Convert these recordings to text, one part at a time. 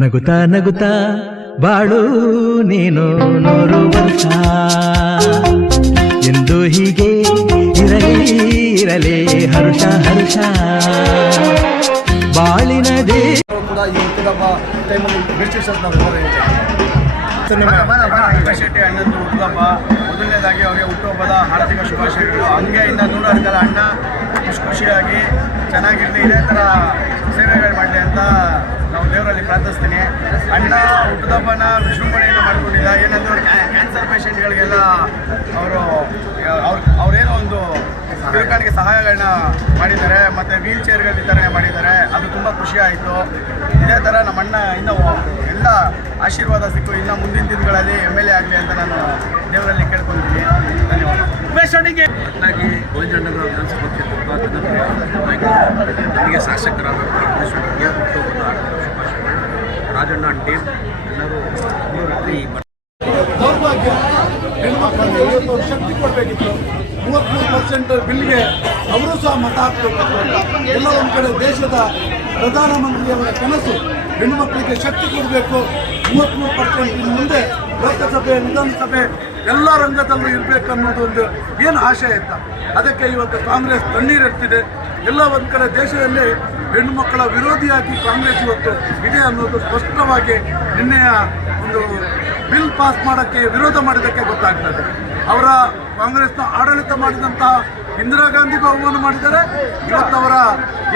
ನಗುತ್ತಾ ನಗುತ್ತಾ ಬಾಳು ನೀನು 100 ವರ್ಷ ಎಂದು ಹೀಗೆ ಇರಲಿ ಹರುಷ ಹರುಷ ಬಾಳಿನ ದೇ ಕೂಡ ಈ ಹುಟ್ಟುಹಬ್ಬ ಟೈಮಲ್ಲಿ ರಿಸ್ಟ್ರಿಕ್ಷನ್ಸ್ ಶೆಟ್ಟಿ ಅಣ್ಣಂದು ಹುಟ್ಟುಹಬ್ಬ ಮೊದಲನೇದಾಗಿ ಅವರಿಗೆ ಹುಟ್ಟುಹಬ್ಬದ ಆರ್ಥಿಕ ಶುಭಾಶಯಗಳು. ಹಂಗೆ ಇನ್ನು 100 ಕಾಲ ಅಣ್ಣ ಖುಷಿಯಾಗಿ ಚೆನ್ನಾಗಿರಲಿ, ಇದೇ ಥರ ಸೇವೆಗಳು ಮಾಡಲಿ ಅಂತ ನಾವು ದೇವರಲ್ಲಿ ಪ್ರಾರ್ಥಿಸ್ತೀನಿ. ಅಣ್ಣ ಹುಟ್ಟುಹಬ್ಬನ ವಿಜೃಂಭಣೆಯನ್ನು ಮಾಡ್ಕೊಂಡಿಲ್ಲ. ಏನಂದ್ರೆ ಕ್ಯಾನ್ಸರ್ ಪೇಷೆಂಟ್ಗಳಿಗೆಲ್ಲ ಅವರೇನೋ ಒಂದು ತಿರುಗಾಣಿಗೆ ಸಹಾಯಗಳನ್ನ ಮಾಡಿದ್ದಾರೆ, ಮತ್ತು ವೀಲ್ ಚೇರ್ಗಳ ವಿತರಣೆ ಮಾಡಿದ್ದಾರೆ. ಅದು ತುಂಬ ಖುಷಿ ಆಯಿತು. ಇದೇ ಥರ ನಮ್ಮ ಅಣ್ಣ ಇನ್ನೂ ಎಲ್ಲ ಆಶೀರ್ವಾದ ಸಿಕ್ಕು ಇನ್ನು ಮುಂದಿನ ದಿನಗಳಲ್ಲಿ MLA ಆಗಲಿ ಅಂತ ನಾನು ದೇವರಲ್ಲಿ ಕೇಳ್ಕೊಳ್ತೀನಿ. ಧನ್ಯವಾದ. ಒಟ್ಟಾಗಿ ಗೋವಿಂದಣ್ಣನಗರ ವಿಧಾನಸಭಾ ಕ್ಷೇತ್ರದ ನನಗೆ ಶಾಸಕರಾದ ರಾಜಣ್ಣ ಟೀಮ್ ಎಲ್ಲರೂ ದೌರ್ಭಾಗ್ಯ ಹೆಣ್ಮಕ್ಳಿಗೆ ಇವತ್ತು ಶಕ್ತಿ ಕೊಡಬೇಕಿತ್ತು. 33% ಬಿಲ್ಗೆ ಅವರು ಸಹ ಮತ ಹಾಕಬೇಕಿತ್ತು. ಎಲ್ಲ ಒಂದು ಕಡೆ ದೇಶದ ಪ್ರಧಾನಮಂತ್ರಿಯವರ ಕನಸು ಹೆಣ್ಣುಮಕ್ಕಳಿಗೆ ಶಕ್ತಿ ಕೊಡಬೇಕು. 33% ಇನ್ನು ಮುಂದೆ ಲೋಕಸಭೆ ವಿಧಾನಸಭೆ ಎಲ್ಲ ರಂಗದಲ್ಲೂ ಇರಬೇಕು ಅನ್ನೋದು ಒಂದು ಏನು ಆಶಯ ಇತ್ತ. ಅದಕ್ಕೆ ಇವತ್ತು ಕಾಂಗ್ರೆಸ್ ಕಣ್ಣೀರೆತ್ತಿದೆ. ಎಲ್ಲ ಒಂದು ಕಡೆ ದೇಶದಲ್ಲಿ ಹೆಣ್ಣು ಮಕ್ಕಳ ವಿರೋಧಿಯಾಗಿ ಕಾಂಗ್ರೆಸ್ ಇವತ್ತು ಇದೆ ಅನ್ನೋದು ಸ್ಪಷ್ಟವಾಗಿ ನಿನ್ನೆಯ ಒಂದು ಬಿಲ್ ಪಾಸ್ ಮಾಡೋಕ್ಕೆ ವಿರೋಧ ಮಾಡಿದ್ದಕ್ಕೆ ಗೊತ್ತಾಗ್ತದೆ. ಅವರ ಕಾಂಗ್ರೆಸ್ನ ಆಡಳಿತ ಮಾಡಿದಂತಹ ಇಂದಿರಾ ಗಾಂಧಿಗೂ ಅವಮಾನ ಮಾಡಿದ್ದಾರೆ. ಇವತ್ತು ಅವರ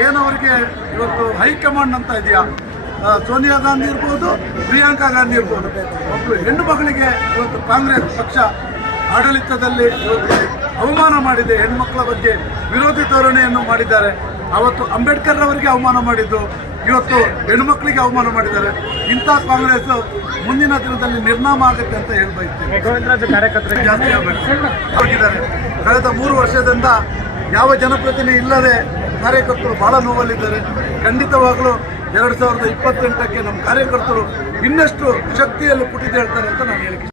ಏನವರಿಗೆ ಇವತ್ತು ಹೈಕಮಾಂಡ್ ಅಂತ ಇದೆಯಾ, ಸೋನಿಯಾ ಗಾಂಧಿ ಇರ್ಬೋದು, ಪ್ರಿಯಾಂಕಾ ಗಾಂಧಿ ಇರ್ಬೋದು, ಒಬ್ಬರು ಹೆಣ್ಣು ಮಕ್ಕಳಿಗೆ ಇವತ್ತು ಕಾಂಗ್ರೆಸ್ ಪಕ್ಷ ಆಡಳಿತದಲ್ಲಿ ಇವತ್ತು ಅವಮಾನ ಮಾಡಿದೆ. ಹೆಣ್ಮಕ್ಳ ಬಗ್ಗೆ ವಿರೋಧಿ ಧೋರಣೆಯನ್ನು ಮಾಡಿದ್ದಾರೆ. ಅವತ್ತು ಅಂಬೇಡ್ಕರ್ ಅವರಿಗೆ ಅವಮಾನ ಮಾಡಿದ್ದು, ಇವತ್ತು ಹೆಣ್ಣುಮಕ್ಕಳಿಗೆ ಅವಮಾನ ಮಾಡಿದ್ದಾರೆ. ಇಂಥ ಕಾಂಗ್ರೆಸ್ ಮುಂದಿನ ದಿನದಲ್ಲಿ ನಿರ್ನಾಮ ಆಗುತ್ತೆ ಅಂತ ಹೇಳ್ಬಯಸ್ತೀನಿ. ಗೋವಿಂದರಾಜ ಕಾರ್ಯಕರ್ತರಿಗೆ ಜಾಸ್ತಿ ಹೋಗಿದ್ದಾರೆ. ಕಳೆದ 3 ವರ್ಷದಿಂದ ಯಾವ ಜನಪ್ರತಿನಿಧಿ ಇಲ್ಲದೆ ಕಾರ್ಯಕರ್ತರು ಬಹಳ ನೋವಲ್ಲಿದ್ದಾರೆ. ಖಂಡಿತವಾಗಲೂ 2028ಕ್ಕೆ ನಮ್ಮ ಕಾರ್ಯಕರ್ತರು ಇನ್ನಷ್ಟು ಶಕ್ತಿಯಲ್ಲಿ ಪುಟಿದೇಳ್ತಾರೆ ಅಂತ ನಾನು ಹೇಳಿಕೆ